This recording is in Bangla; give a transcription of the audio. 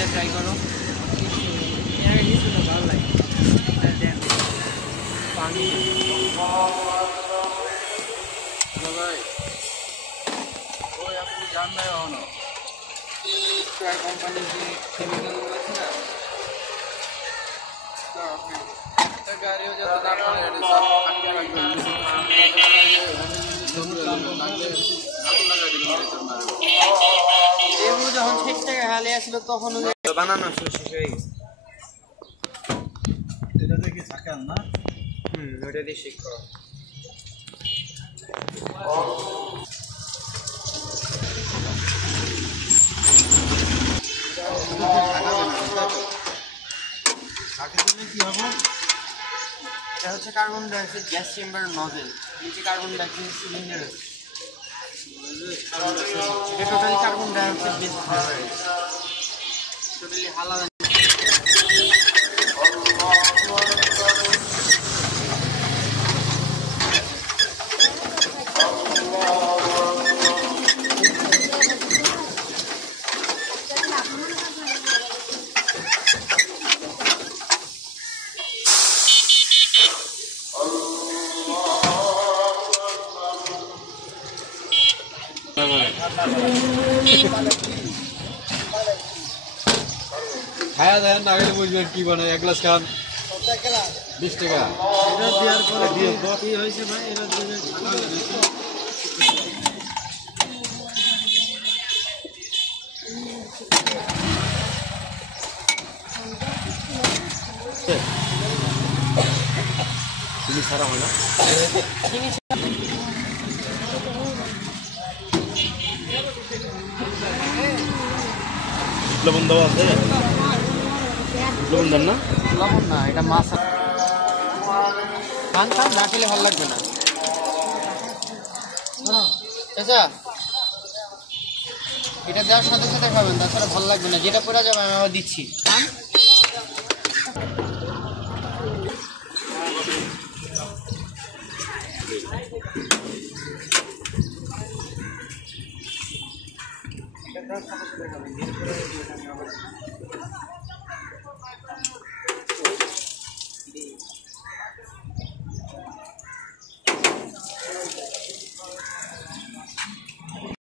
এটা ট্রাই করো। ভালো লাগে পানি ভাই ওই আপনি জান নাই হনো স্প্রে কোম্পানি যে কেমিক্যালগুলো আছে না একটা গাড়িও যত দাম করে এটা সব ফাঁকি রাখবেন এগুলো যখন 60 টাকা হালে আসলো তখন বানানো শেষ হয়ে গেছে। এটা দেখি থাকেন না ওটা দিয়ে শেক করো। এটা হচ্ছে carbon dioxide gas chamber nozzle, নিচে কার্বন ডাইঅক্সাইড সিলিন্ডার আছে। এটা totally carbon dioxide base totally হালাল। খায়া দেন না গেলে বুঝবেন কি বানায়। এক গ্লাস খান 20 টাকা। এটা দেওয়ার পরে কি হয়েছে ভাই? এটা দিয়ে চিনি ছাড়া হয় না। লবণ দেওয়া আছে? লবণ দেন না? লবণ না, এটা মাছ। খান খান, না খেলে ভালো লাগবে না। আচ্ছা এটা দেওয়ার সাথে সাথে খাবেন, তাছাড়া ভালো লাগবে না। যেটা পড়ে যাবে আমি আবার দিচ্ছি। খান। এটা দেওয়ার সাথে সাথে খাবেন, যেটা পড়ে যাবে